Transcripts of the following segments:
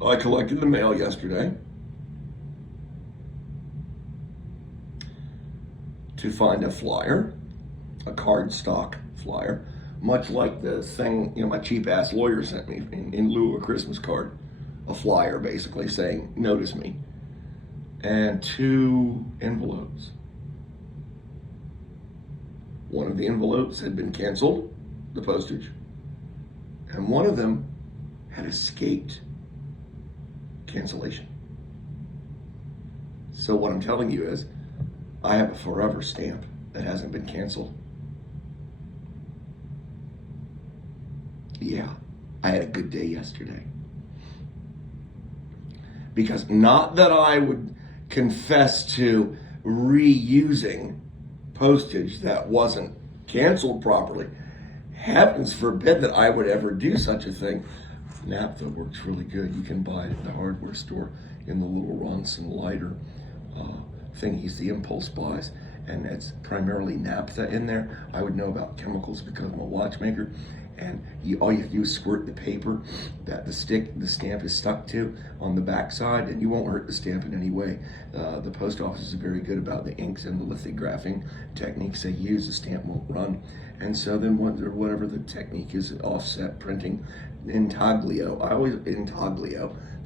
I collected the mail yesterday to find a flyer, a cardstock flyer, much like the thing, my cheap ass lawyer sent me in lieu of a Christmas card, a flyer basically saying, notice me, and 2 envelopes. One of the envelopes had been canceled, the postage, and one of them had escaped cancellation. So what I'm telling you is, I have a forever stamp that hasn't been canceled. Yeah, I had a good day yesterday. Because not that I would confess to reusing postage that wasn't canceled properly. Heavens forbid that I would ever do such a thing. Naphtha works really good. You can buy it at the hardware store in the little Ronson lighter thingies, the impulse buys, and it's primarily naphtha in there. I would know about chemicals because I'm a watchmaker, and all you have to do is squirt the paper that the stamp is stuck to on the back side, and you won't hurt the stamp in any way. The post office is very good about the inks and the lithographing techniques they use. The stamp won't run, and so then whatever the technique is, offset printing, intaglio.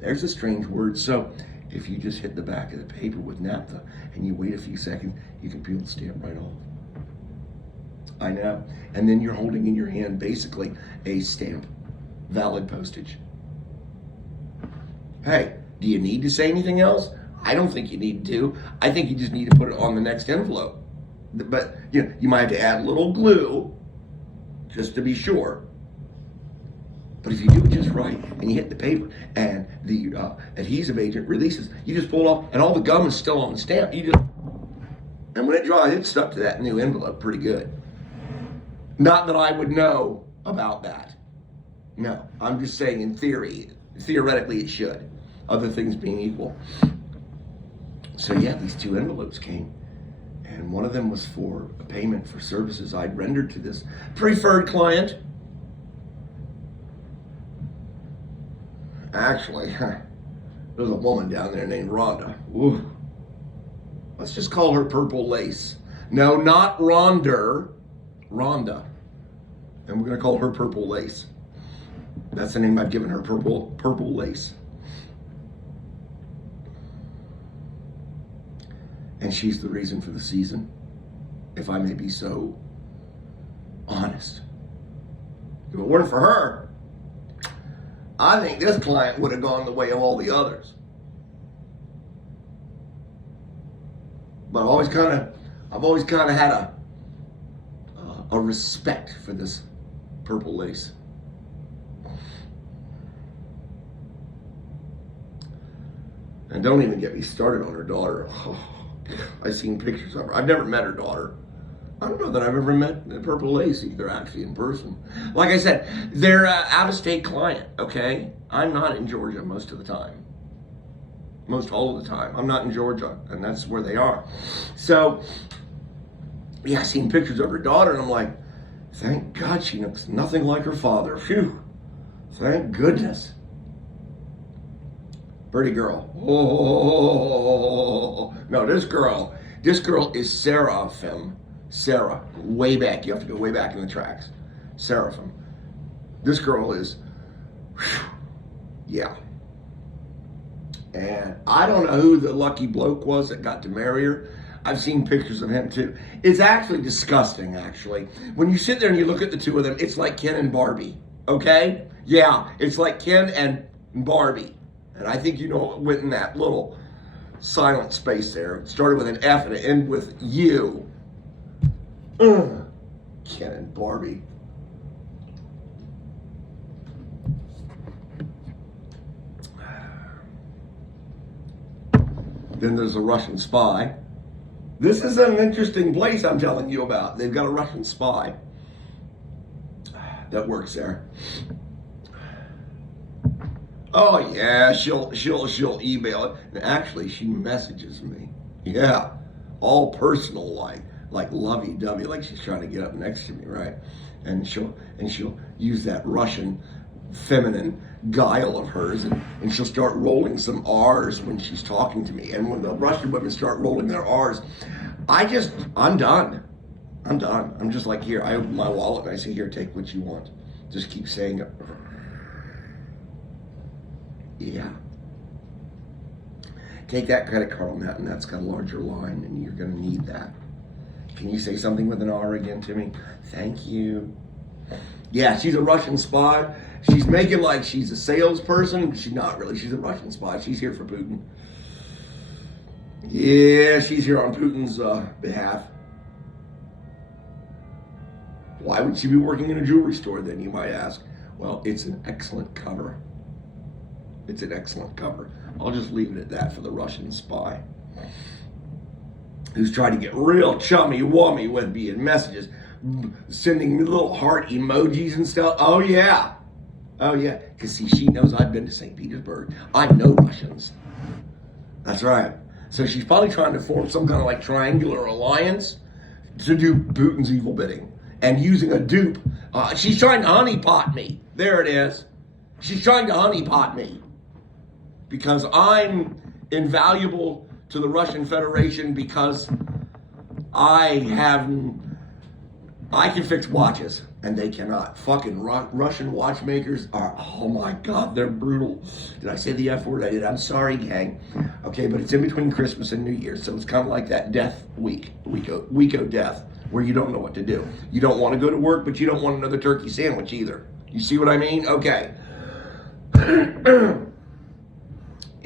There's a strange word. So if you just hit the back of the paper with naphtha and you wait a few seconds, you can peel the stamp right off. I know. And then you're holding in your hand basically a stamp, valid postage. Hey, do you need to say anything else? I don't think you need to. I think you just need to put it on the next envelope. But you might have to add a little glue just to be sure. But if you do it just right and you hit the paper and the adhesive agent releases, you just pull it off and all the gum is still on the stamp. And when it dries, it's stuck to that new envelope pretty good. Not that I would know about that. No, I'm just saying in theory, theoretically it should, other things being equal. So yeah, these 2 envelopes came, and one of them was for a payment for services I'd rendered to this preferred client. Actually, there's a woman down there named Rhonda. Ooh. Let's just call her Purple Lace. No, not Rhonda. And we're going to call her Purple Lace. That's the name I've given her, Purple Lace. And she's the reason for the season, if I may be so honest. If it weren't for her, I think this client would have gone the way of all the others. But I've always kind of had a respect for this Purple Lace. And don't even get me started on her daughter. Oh, I've seen pictures of her. I've never met her daughter. I don't know that I've ever met Purple Lace either, actually, in person. Like I said, they're an out-of-state client, okay? I'm not in Georgia most of the time. Most all of the time. I'm not in Georgia, and that's where they are. So, yeah, I've seen pictures of her daughter, and I'm like, thank God she looks nothing like her father. Phew. Thank goodness. Pretty girl. Oh, no, this girl is Seraphim. Sarah, way back. You have to go way back in the tracks. Seraphim. This girl is, whew, yeah. And I don't know who the lucky bloke was that got to marry her. I've seen pictures of him too. It's actually disgusting, actually. When you sit there and you look at the 2 of them, it's like Ken and Barbie, okay? Yeah, it's like Ken and Barbie. And I think you know what went in that little silent space there. It started with an F and it ended with U. Ken and Barbie. Then there's a Russian spy. This is an interesting place I'm telling you about. They've got a Russian spy that works there. Oh yeah, she'll email it. And actually, she messages me. Yeah, all personal like lovey-dovey, like she's trying to get up next to me, right? And she'll use that Russian feminine guile of hers, and she'll start rolling some R's when she's talking to me. And when the Russian women start rolling their R's, I'm done. I'm done. I'm just like, here, I open my wallet and I say, here, take what you want. Just keep saying it. Yeah. Take that credit card on that, and that's got a larger line, and you're going to need that. Can you say something with an R again to me? Thank you. Yeah, she's a Russian spy. She's making like she's a salesperson. She's not really. She's a Russian spy. She's here for Putin. Yeah, she's here on Putin's behalf. Why would she be working in a jewelry store then, you might ask? Well, it's an excellent cover. It's an excellent cover. I'll just leave it at that for the Russian spy who's trying to get real chummy-wummy with me in messages, sending me little heart emojis and stuff. Oh, yeah. Oh, yeah. Because, see, she knows I've been to St. Petersburg. I know Russians. That's right. So she's probably trying to form some kind of like triangular alliance to do Putin's evil bidding. And using a dupe. She's trying to honeypot me. There it is. She's trying to honeypot me. Because I'm invaluable to the Russian Federation because I can fix watches and they cannot. Fucking Russian watchmakers are, oh my God, they're brutal. Did I say the F word? I did. I'm sorry, gang. Okay, but it's in between Christmas and New Year's, so it's kind of like that death week of death, where you don't know what to do. You don't want to go to work, but you don't want another turkey sandwich either. You see what I mean? Okay.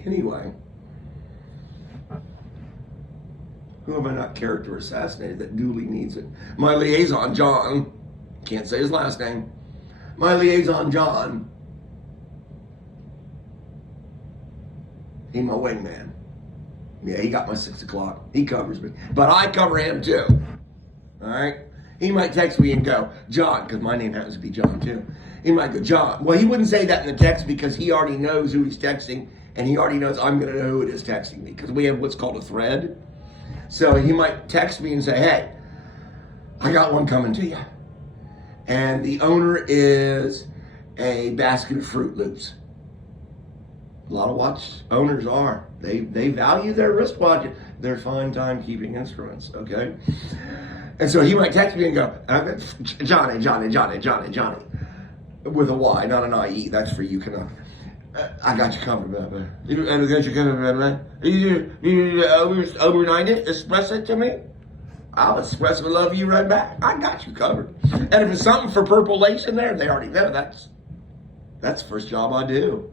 Anyway. Who have I not character assassinated that duly needs it? My liaison, John. Can't say his last name. My liaison, John. He's my wingman. Yeah, he got my 6 o'clock. He covers me. But I cover him too. All right? He might text me and go, John, because my name happens to be John too. He might go, John. Well, he wouldn't say that in the text because he already knows who he's texting, and he already knows I'm going to know who it is texting me because we have what's called a thread. So he might text me and say, hey, I got one coming to you. And the owner is a basket of Fruit Loops. A lot of watch owners are. They value their wristwatch. They're fine timekeeping instruments, okay? And so he might text me and go, Johnny, with a Y, not an IE. That's for you, can I got you covered, man. I got you covered, man. You overnight it, express it to me. I'll express my love to you right back. I got you covered. And if it's something for Purple Lace in there, they already know that's the first job I do.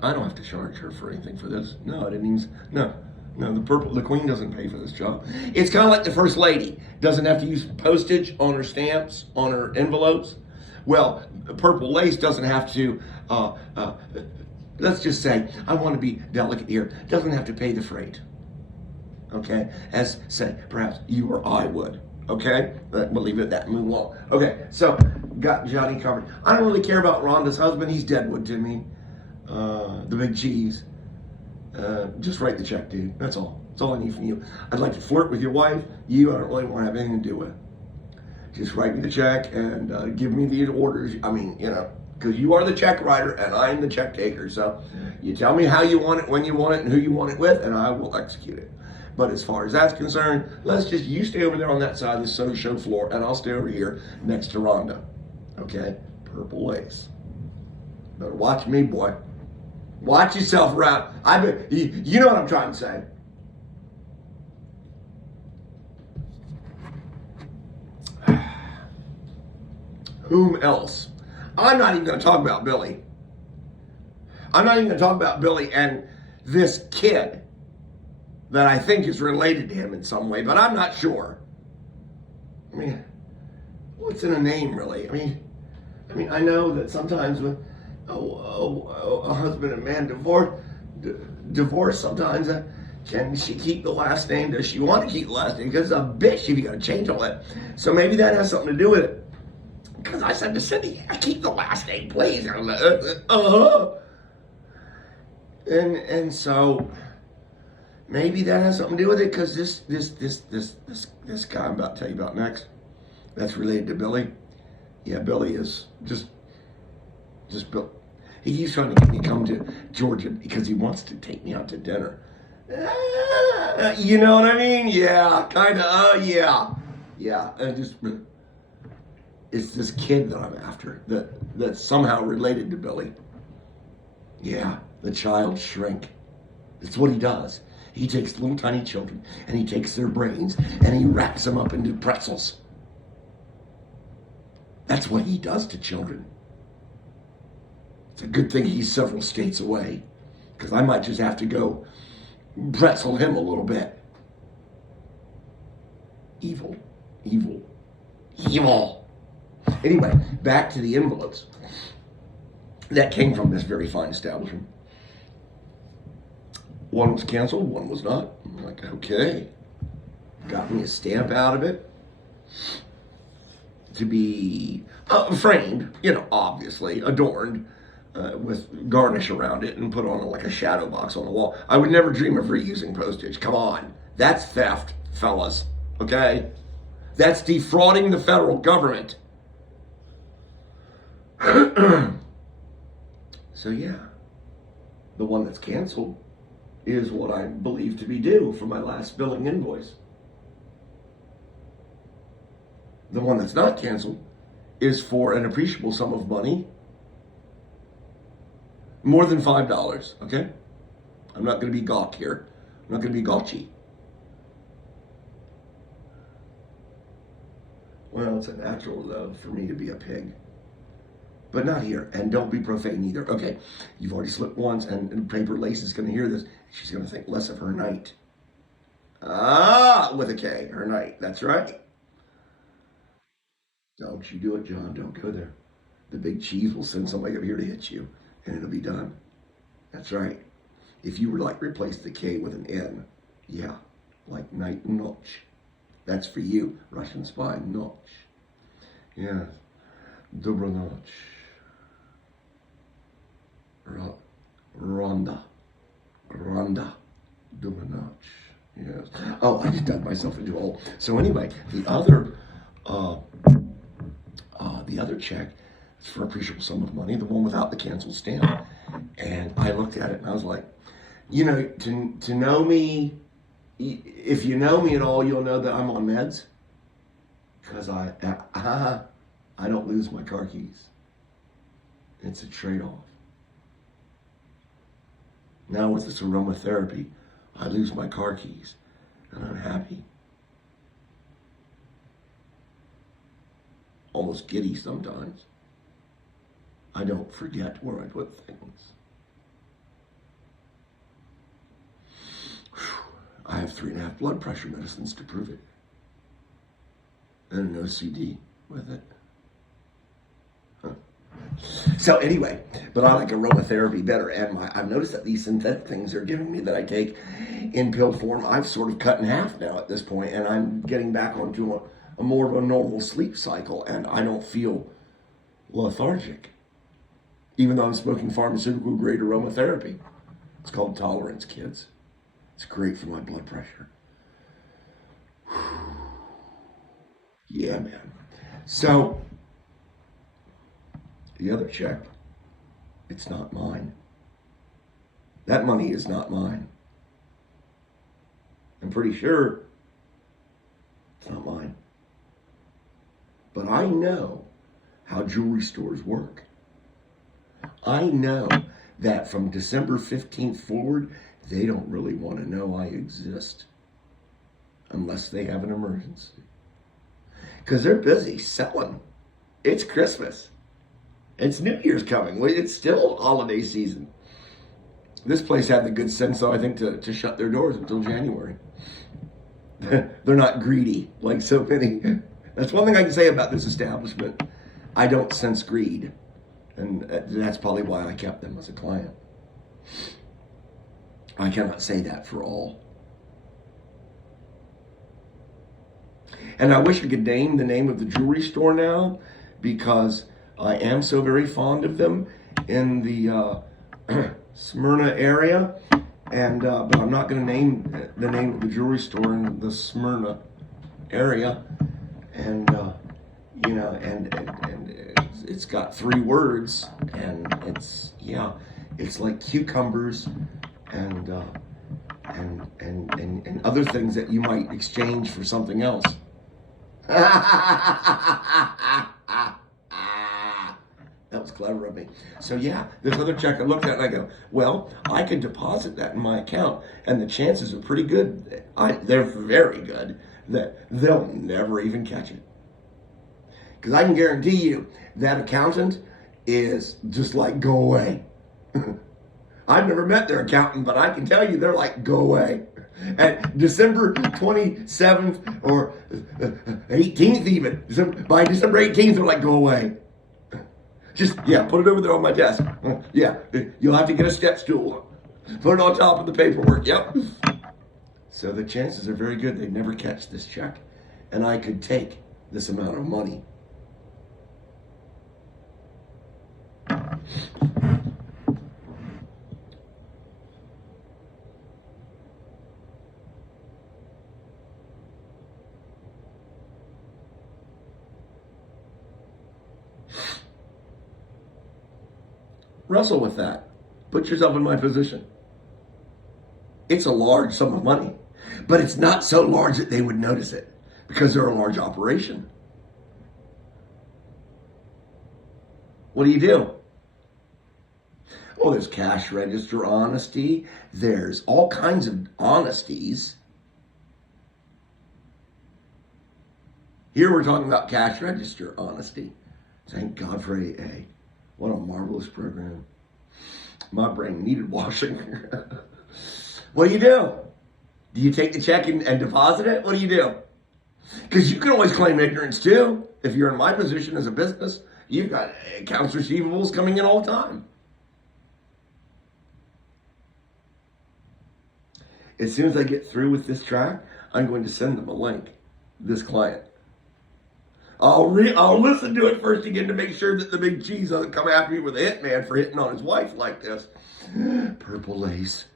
I don't have to charge her for anything for this. No, I didn't even. No, the Queen doesn't pay for this job. It's kind of like the First Lady doesn't have to use postage on her stamps, on her envelopes. Well, Purple Lace doesn't have to, let's just say, I want to be delicate here, doesn't have to pay the freight. Okay? As, say, perhaps you or I would. Okay? We'll leave it at that and move on. Okay, so, got Johnny covered. I don't really care about Rhonda's husband. He's Deadwood to me. The big cheese. Just write the check, dude. That's all. That's all I need from you. I'd like to flirt with your wife. You, I don't really want to have anything to do with. Just write me the check and give me the orders. I mean, because you are the check writer and I'm the check taker. So you tell me how you want it, when you want it, and who you want it with, and I will execute it. But as far as that's concerned, you stay over there on that side of the soda show floor, and I'll stay over here next to Rhonda. Okay? Purple Lace. Better watch me, boy. Watch yourself around. You know what I'm trying to say. Whom else? I'm not even going to talk about Billy. I'm not even going to talk about Billy and this kid that I think is related to him in some way, but I'm not sure. I mean, what's in a name, really? I mean, I know that sometimes when a husband and man divorce sometimes, can she keep the last name? Does she want to keep the last name? Because it's a bitch if you got to change all that. So maybe that has something to do with it. Because I said to Cindy, I keep the last name, please. And so maybe that has something to do with it. Because this guy I'm about to tell you about next, that's related to Billy. Yeah, Billy is just Just built. He keeps trying to get me to come to Georgia because he wants to take me out to dinner. You know what I mean? Yeah, kind of. Yeah. It's this kid that I'm after that's somehow related to Billy. Yeah, the child shrink. It's what he does. He takes little tiny children and he takes their brains and he wraps them up into pretzels. That's what he does to children. It's a good thing he's several states away, because I might just have to go pretzel him a little bit. Evil. Anyway, back to the envelopes that came from this very fine establishment. One was canceled, one was not. I'm like, okay. Got me a stamp out of it to be framed, obviously, adorned with garnish around it and put on like a shadow box on the wall. I would never dream of reusing postage. Come on. That's theft, fellas. Okay? That's defrauding the federal government. So yeah, the one that's canceled is what I believe to be due for my last billing invoice. The one that's not canceled is for an appreciable sum of money, more than $5, okay? I'm not going to be gawk here. I'm not going to be gawchy. Well, it's a natural, though, for me to be a pig. But not here. And don't be profane either. Okay, you've already slipped once, and Paper Lace is going to hear this. She's going to think less of her night. With a K, her night. That's right. Don't you do it, John. Don't go there. The big cheese will send somebody up here to hit you, and it'll be done. That's right. If you were like replace the K with an N, yeah, like night and notch. That's for you, Russian spy, notch. Yeah, dobro notch. Ronda, dobro notch. Yes. Oh, I just dug myself into a hole. So anyway, the other check is for appreciable sum of money, the one without the canceled stamp. And I looked at it and I was like, to know me, if you know me at all, you'll know that I'm on meds. Because I don't lose my car keys. It's a trade-off. Now with this aromatherapy, I lose my car keys, and I'm happy. Almost giddy sometimes. I don't forget where I put things. I have 3.5 blood pressure medicines to prove it. And an OCD with it. So anyway, but I like aromatherapy better, and I've noticed that these synthetic things they're giving me that I take in pill form, I've sort of cut in half now at this point, and I'm getting back onto a more of a normal sleep cycle, and I don't feel lethargic, even though I'm smoking pharmaceutical grade aromatherapy. It's called tolerance, kids. It's great for my blood pressure. Yeah, man. So the other check, it's not mine. That money is not mine. I'm pretty sure it's not mine. But I know how jewelry stores work. I know that from December 15th forward, they don't really want to know I exist unless they have an emergency. Because they're busy selling. It's Christmas. It's New Year's coming. It's still holiday season. This place had the good sense, though, I think, to shut their doors until January. They're not greedy like so many. That's one thing I can say about this establishment. I don't sense greed. And that's probably why I kept them as a client. I cannot say that for all. And I wish I could name the name of the jewelry store now, because I am so very fond of them in the Smyrna area. And but I'm not going to name the name of the jewelry store in the Smyrna area. And and it's got 3 words, and it's like cucumbers and and other things that you might exchange for something else. That was clever of me. So yeah, this other check I looked at and I go, well, I could deposit that in my account, and the chances are pretty good. They're very good that they'll never even catch it. Because I can guarantee you that accountant is just like, go away. I've never met their accountant, but I can tell you they're like, go away. At December 27th or 18th even, by December 18th, they're like, go away. Just, put it over there on my desk. Yeah, you'll have to get a step stool. Put it on top of the paperwork, yep. So the chances are very good they'd never catch this check. And I could take this amount of money. Wrestle with that. Put yourself in my position. It's a large sum of money, but it's not so large that they would notice it because they're a large operation. What do? Oh, there's cash register honesty. There's all kinds of honesties. Here we're talking about cash register honesty. Thank God for AA. What a marvelous program. My brain needed washing. What do? Do you take the check and deposit it? What do? Because you can always claim ignorance too. If you're in my position as a business, you've got accounts receivables coming in all the time. As soon as I get through with this track, I'm going to send them a link. This client. I'll listen to it first again to make sure that the big cheese doesn't come after me with a hitman for hitting on his wife like this. Purple lace.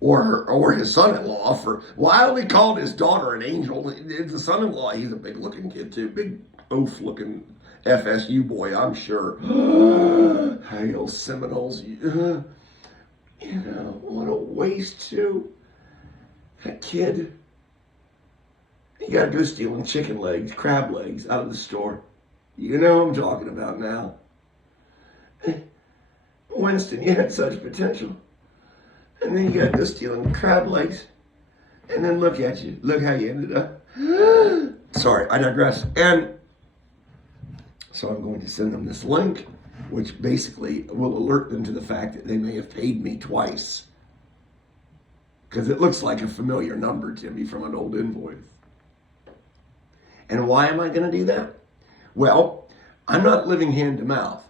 Or his son-in-law for, well, I only called his daughter an angel. It's a son-in-law. He's a big looking kid too. Big oaf looking FSU boy, I'm sure. Hail Seminoles. What a waste too. That kid. You gotta go stealing chicken legs, crab legs out of the store. You know what I'm talking about now. Winston, you had such potential. And then you gotta go stealing crab legs. And then look at you. Look how you ended up. Sorry, I digress. And so I'm going to send them this link, which basically will alert them to the fact that they may have paid me twice. Because it looks like a familiar number to me from an old invoice. And why am I going to do that? Well, I'm not living hand to mouth.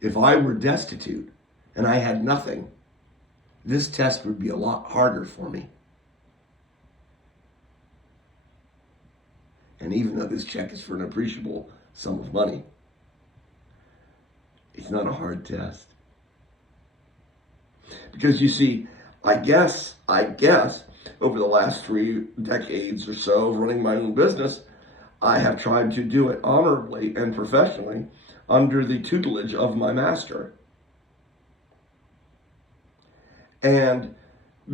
If I were destitute and I had nothing, this test would be a lot harder for me. And even though this check is for an appreciable sum of money, it's not a hard test. Because you see, I guess, over the last 3 decades or so of running my own business, I have tried to do it honorably and professionally under the tutelage of my master. And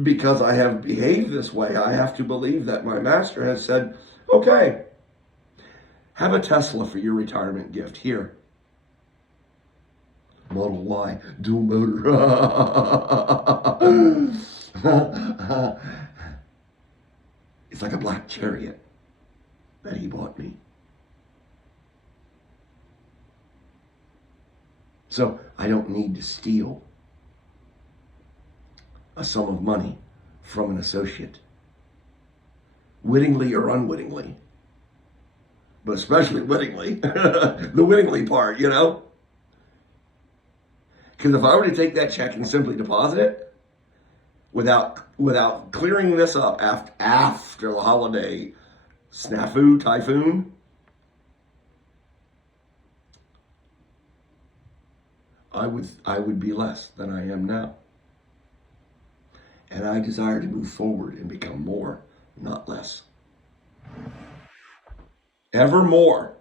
because I have behaved this way, I have to believe that my master has said, okay, have a Tesla for your retirement gift. Here. Model Y, dual motor. It's like a black chariot that he bought me. So I don't need to steal a sum of money from an associate, wittingly or unwittingly, but especially wittingly, the wittingly part, Because if I were to take that check and simply deposit it, without clearing this up after the holiday snafu, typhoon, I would be less than I am now. And I desire to move forward and become more, not less. evermore.